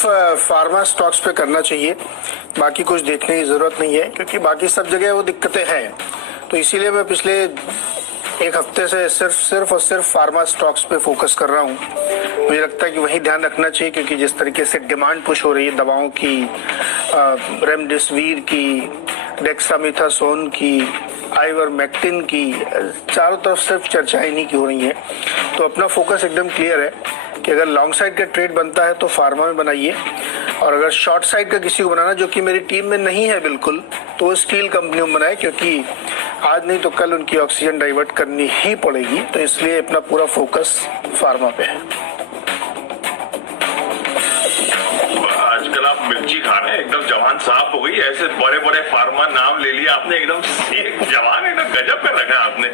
सिर्फ pharma stocks पे करना चाहिए, बाकी कुछ देखने की जरूरत नहीं है, क्योंकि बाकी सब जगह वो दिक्कतें हैं। तो इसीलिए मैं पिछले एक हफ्ते से सिर्फ और सिर्फ फार्मा स्टॉक्स पे फोकस कर रहा हूँ। मुझे लगता है कि वही ध्यान रखना चाहिए, क्योंकि जिस तरीके से डिमांड पुश हो रही है दवाओं की, रेमडेसिविर की, डेक्सामेथासोन की, आइवरमेक्टिन की, चारों तरफ सिर्फ चर्चाएं इन्हीं की हो रही हैं। तो अपना फोकस एकदम क्लियर है कि अगर लॉन्ग साइड का ट्रेड बनता है तो फार्मा में बनाइए, और अगर शॉर्ट साइड का किसी को बनाना, जो कि मेरी टीम में नहीं है बिल्कुल, तो वो स्टील कंपनी में बनाए, क्योंकि आज नहीं तो कल उनकी ऑक्सीजन डाइवर्ट करनी ही पड़ेगी। तो इसलिए अपना पूरा फोकस फार्मा पे है। आजकल आप मिर्ची खा रहे हैं, एकदम जवान साफ हो गई, ऐसे बड़े बड़े फार्मा नाम ले लिया आपने, एकदम जवान, एकदम गजब पे रखा आपने।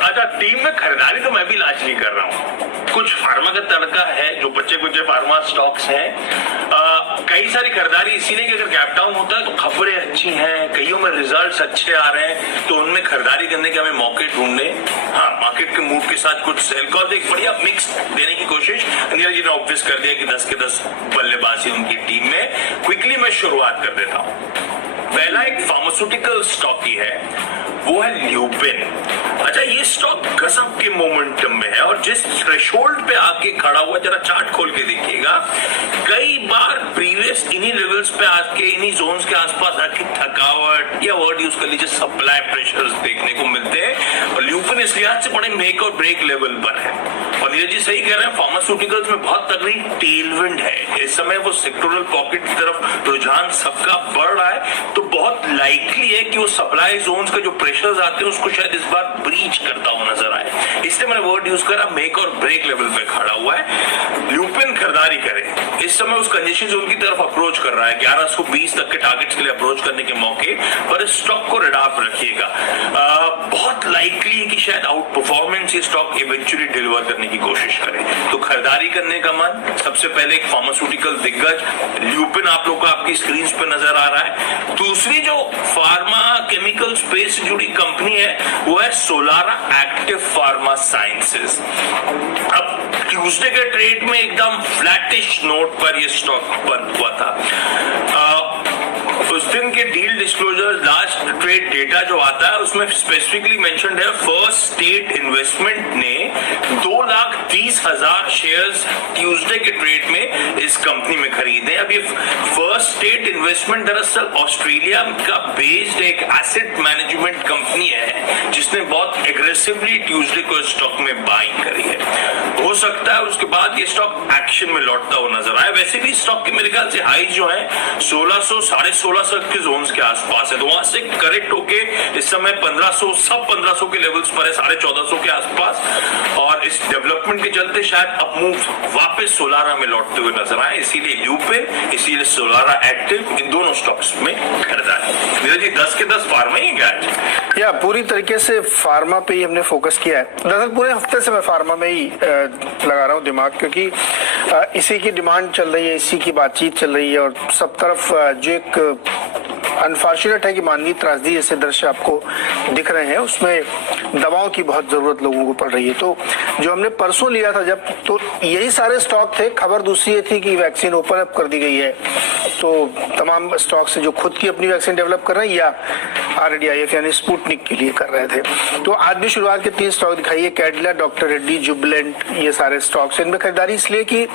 अच्छा, टीम में खरीदारी तो मैं भी लाज नहीं कर रहा हूँ, कुछ फार्मा का तड़का है, जो बच्चे कुछ फार्मा स्टॉक्स हैं। कई सारी खरीदारी इसीलिए कि अगर गैप डाउन होता है तो खबरें अच्छी हैं, कईयों में रिजल्ट्स अच्छे आ रहे हैं, तो उनमें खरीदारी करने के हमें मौके ढूंढने, हाँ, मार्केट के मूड के साथ कुछ सेल कॉल, एक बढ़िया मिक्स देने की कोशिश। नीरज जी ने ऑब्वियस कर दिया कि 10 के 10 बल्लेबाजी उनकी टीम में। क्विकली मैं शुरुआत कर देता हूँ। पहला एक फार्मास्यूटिकल स्टॉक ही है, वो है ल्यूपिन। अच्छा, ये स्टॉक गजब के मोमेंटम में है, और जिस थ्रेशोल्ड पे आके खड़ा हुआ, जरा चार्ट खोल के देखिएगा, कई बार प्रीवियस इन्हीं लेवल्स पे आके, इन्हीं जोन्स के आसपास आके थकावट या वर्ड यूज कर लीजिए सप्लाई प्रेशर्स देखने को मिलते हैं, और ल्यूपिन इस लिहाज से बड़े मेक और ब्रेक लेवल पर है। और नीरज जी सही कह रहे हैं, फार्मास्यूटिकल्स में बहुत तगड़ी टेलविंड है इस समय, वो सेक्टोरल पॉकेट की तरफ रुझान सबका बढ़ रहा है, तो बहुत लाइकली है कि वो सप्लाई जोन्स का जो प्रेशर्स आते हैं उसको शायद इस बार ब्रीच करता हुआ नजर आए। इसलिए मैंने वर्ड यूज करा मेक और ब्रेक लेवल पे खड़ा हुआ है। ल्यूपिन खरीदारी करें, इस समय उस कंजेशन जोन की तरफ अप्रोच कर रहा है, 1120 तक के टारगेट्स के लिए अप्रोच करने के मौके पर इस स्टॉक को रिडाप रखिएगा। बहुत लाइकली है कि शायद आउट परफॉर्मेंस ये स्टॉक इवेंचुअली डिलीवर करने की कोशिश करे, तो खरीदारी करने का मन। सबसे पहले एक फार्मास्यूटिकल दिग्गज ल्यूपिन आप लोग को आपकी स्क्रीन पे नजर आ रहा है। दूसरी जो फार्मा केमिकल स्पेस से जुड़ी कंपनी है वो है सोलारा एक्टिव फार्मा साइंसेज। अब ट्यूसडे के ट्रेड में एकदम फ्लैटिश नोट पर ये स्टॉक बंद हुआ था। उस दिन के deal disclosure last trade data जो आता है उसमें स्पेसिफिकली मेंशन्ड है, फर्स्ट स्टेट इन्वेस्टमेंट ने 2,30,000 शेयर्स ट्यूसडे के ट्रेड में इस कंपनी में खरीदे। अब ये फर्स्ट स्टेट इन्वेस्टमेंट दरअसल ऑस्ट्रेलिया का बेस्ड एक एसेट मैनेजमेंट कंपनी है, जिसने बहुत एग्रेसिवली ट्यूसडे को स्टॉक में बाइंग करी है। हो सकता है उसके बाद ये स्टॉक एक्शन में लौटता हुआ नजर आए। वैसे भी स्टॉक के मेरे ख्याल से हाई जो है 1600 साढ़े 1600 के जोन्स के आसपास है, तो वहां से करेक्ट होके इस समय 1500 सब 1500 के लेवल्स पर है, 1450 के आसपास, और इस डेवलपमेंट के चलते शायद अप मूव वापस सोलारा में लौटते हुए नजर आए। इसीलिए ल्यूपिन, इसीलिए सोलारा एक्टिव, इन दोनों स्टॉक्स में खरीदारी। नीरज जी 10 के 10 फार्मा ही क्या या पूरी तरीके से फार्मा पे ही हमने फोकस किया है। दरअसल पूरे हफ्ते से मैं फार्मा में ही लगा रहा हूँ दिमाग, क्योंकि इसी की डिमांड चल रही है, इसी की बातचीत चल रही है, और सब तरफ जो एक अनफॉर्चुनेट है कि मानवीय त्रासदी जैसे दृश्य आपको दिख रहे हैं, उसमें दवाओं की बहुत जरूरत लोगों को पड़ रही है। तो जो हमने परसों लिया था जब, तो यही सारे स्टॉक थे। खबर दूसरी ये थी कि वैक्सीन ओपन अप कर दी गई है, तो तमाम स्टॉक से जो खुद की अपनी वैक्सीन डेवलप कर रहे हैं या RDIF यानी स्पुतनिक के लिए कर रहे थे। तो आज भी शुरुआत के 3 स्टॉक दिखाई है, कैडिला, डॉक्टर रेड्डी, जुबिलेंट, ये सारे स्टॉक्स। इनमें खरीदारी इसलिए कि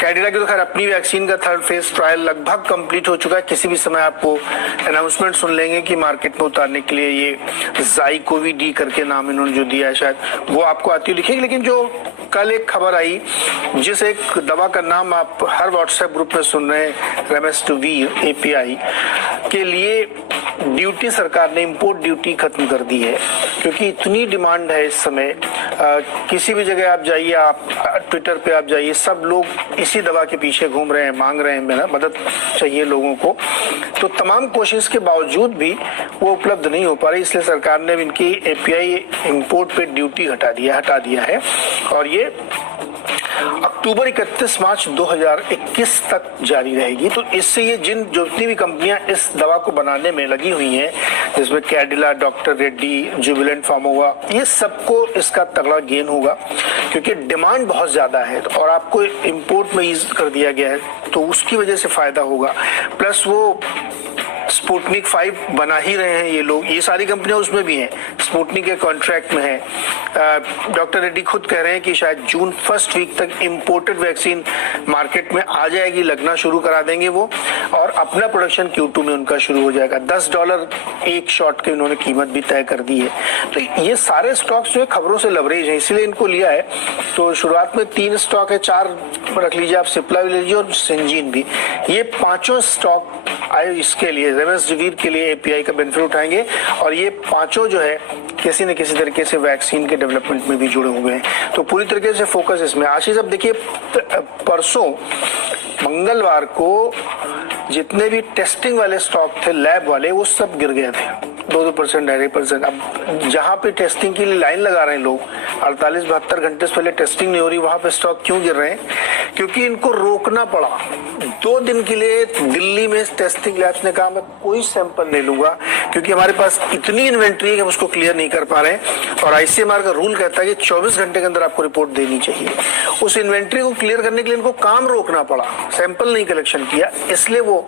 कैडिला की तो खैर अपनी वैक्सीन का 3rd फेज ट्रायल लगभग कंप्लीट हो चुका है। किसी भी समय आपको अनाउंसमेंट सुन लेंगे कि मार्केट में उतारने के लिए ये ज़ाइकोवी-डी करके नाम इन्होंने जो दिया है, शायद वो आपको आती दिखेगी। लेकिन जो कल एक खबर आई, जिस एक दवा का नाम आप हर व्हाट्सएप ग्रुप में सुन रहे हैं, रेमडेसिविर API के लिए ड्यूटी सरकार ने इंपोर्ट ड्यूटी खत्म कर दी है, क्योंकि इतनी डिमांड है इस समय। किसी भी जगह आप जाइए, आप ट्विटर पे आप जाइए, सब लोग इसी दवा के पीछे घूम रहे हैं, मांग रहे हैं, मेरा मदद चाहिए लोगों को। तो तमाम कोशिश के बावजूद भी वो उपलब्ध नहीं हो पा रही, इसलिए सरकार ने इनकी API इंपोर्ट पे ड्यूटी हटा दिया है। और ये अक्टूबर 31 मार्च 2021 तक जारी रहेगी। तो इससे ये जितनी भी कंपनियां इस दवा को बनाने में लगी हुई हैं, जिसमें कैडिला, डॉक्टर रेड्डी, जुबिलेंट फार्मा, ये सबको इसका तगड़ा गेन होगा, क्योंकि डिमांड बहुत ज्यादा है और आपको इंपोर्ट में ईज कर दिया गया है, तो उसकी वजह से फायदा होगा। प्लस वो स्पुतनिक 5 बना ही रहे हैं ये लोग, ये सारी कंपनियां उसमें भी हैं, स्पुतनिक के कॉन्ट्रैक्ट में है। डॉक्टर रेड्डी खुद कह रहे हैं कि शायद जून फर्स्ट वीक तक इंपोर्टेड वैक्सीन मार्केट में आ जाएगी, लगना शुरू करा देंगे वो, और अपना प्रोडक्शन Q2 में उनका शुरू हो जाएगा। $10 एक शॉट की उन्होंने कीमत भी तय कर दी है। तो ये सारे स्टॉक्स जो है खबरों से लवरेज है, इसलिए इनको लिया है। तो शुरुआत में 3 स्टॉक है, 4 रख लीजिए आप, सिप्ला भी ले लीजिए और सिंजीन भी, ये 5 स्टॉक आए इसके लिए, रेमडेसिविर के लिए एपीआई का बेनिफिट उठाएंगे, और ये 5 जो है किसी न किसी तरीके से वैक्सीन के डेवलपमेंट में भी जुड़े हुए हैं। तो पूरी तरीके से फोकस इसमें। आशीष, अब देखिए परसों मंगलवार को जितने भी टेस्टिंग वाले स्टॉक थे, लैब वाले, वो सब गिर गए थे, 2-2%, 2.5%। अब जहां पे टेस्टिंग के लिए लाइन लगा रहे हैं लोग, 48-72 घंटे से पहले टेस्टिंग नहीं हो रही, वहां पे स्टॉक क्यों गिर रहे हैं? क्योंकि इनको रोकना पड़ा 2 दिन के लिए। दिल्ली में टेस्टिंग लैब्स ने कहा मैं कोई सैंपल नहीं लूंगा, क्योंकि हमारे पास इतनी इन्वेंट्री है कि हम उसको क्लियर नहीं कर पा रहे हैं, और आईसीएमआर का रूल कहता है कि 24 घंटे के अंदर आपको रिपोर्ट देनी चाहिए। उस इन्वेंट्री को क्लियर करने के लिए इनको काम रोकना पड़ा, सैंपल नहीं कलेक्शन किया, इसलिए वो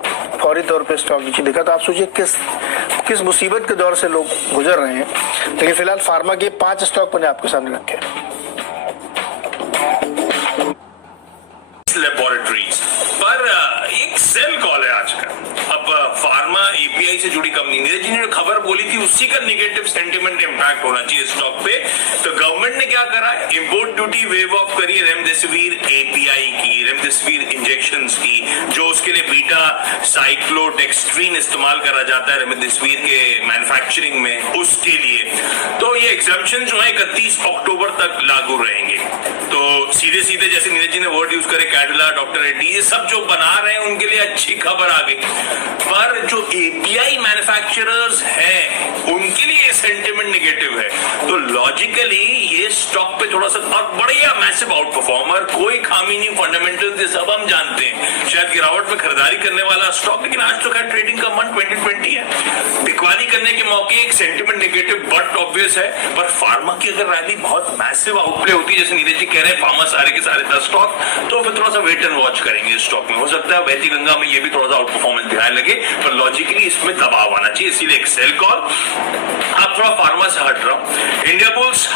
फौरी तौर पे स्टॉक नीचे दिखा। तो आप सोचिए किस मुसीबत के दौर से लोग गुजर रहे हैं। लेकिन फिलहाल फार्मा के 5 स्टॉक मैंने आपके सामने रखे। लेबोरेटरीज पर एक सेल कॉल है आज का। अब फार्मा एपीआई से जुड़ी कंपनी, नीरज जी ने जो खबर बोली थी उसी का निगेटिव सेंटिमेंट इंपैक्ट होना चाहिए स्टॉक पे। तो गवर्नमेंट ने क्या करा, इंपोर्ट ड्यूटी वेव ऑफ करी रेमडेसिविर एपीआई की, रेमडेसिविर इंजेक्शंस की, जो उसके लिए बीटा साइक्लोडेक्स्ट्रीन इस्तेमाल करा जाता है रेमडेसिविर के मैन्युफैक्चरिंग में, उसके लिए। तो ये एग्जम्पशन जो है 31 अक्टूबर तक लागू रहेंगे। तो सीधे सीधे जैसे नीरज जी ने वर्ड यूज करे, कैडिला, डॉक्टर रेड्डी, ये सब जो बना रहे हैं उनके लिए अच्छी खबर आ गई। पर जो एपीआई मैन्युफैक्चरर्स हैं उनके लिए सेंटिमेंट नेगेटिव है। तो लॉजिकली ये स्टॉक पे थोड़ा सा, और बढ़िया मैसिव आउट परफॉर्मर, कोई खामी नहीं, फंडामेंटल्स ये सब हम जानते हैं, शायद गिरावट में खरीदारी करने वाला स्टॉक, लेकिन आज तो खैर ट्रेडिंग का मन 2020 है, बिकवाली करने के मौके एक सेंटिमेंट नेगेटिव बट ऑब्वियस है। पर फार्मा की अगर रैली बहुत मैसिव आउटप्ले होती है, जैसे नीरज जी कह रहे हैं, फार्मा सारे के सारे 10 स्टॉक, तो फिर थोड़ा सा वेट एंड वॉच करेंगे स्टॉक में। हो सकता है बहती गंगा में ये भी थोड़ा सा आउट परफॉर्मेंस दिखाने लगे, पर लॉजिकली इसमें दबाव आना चाहिए, इसीलिए एक सेल कॉल। अब थोड़ा फार्मा से हट रहा हूं। India bulls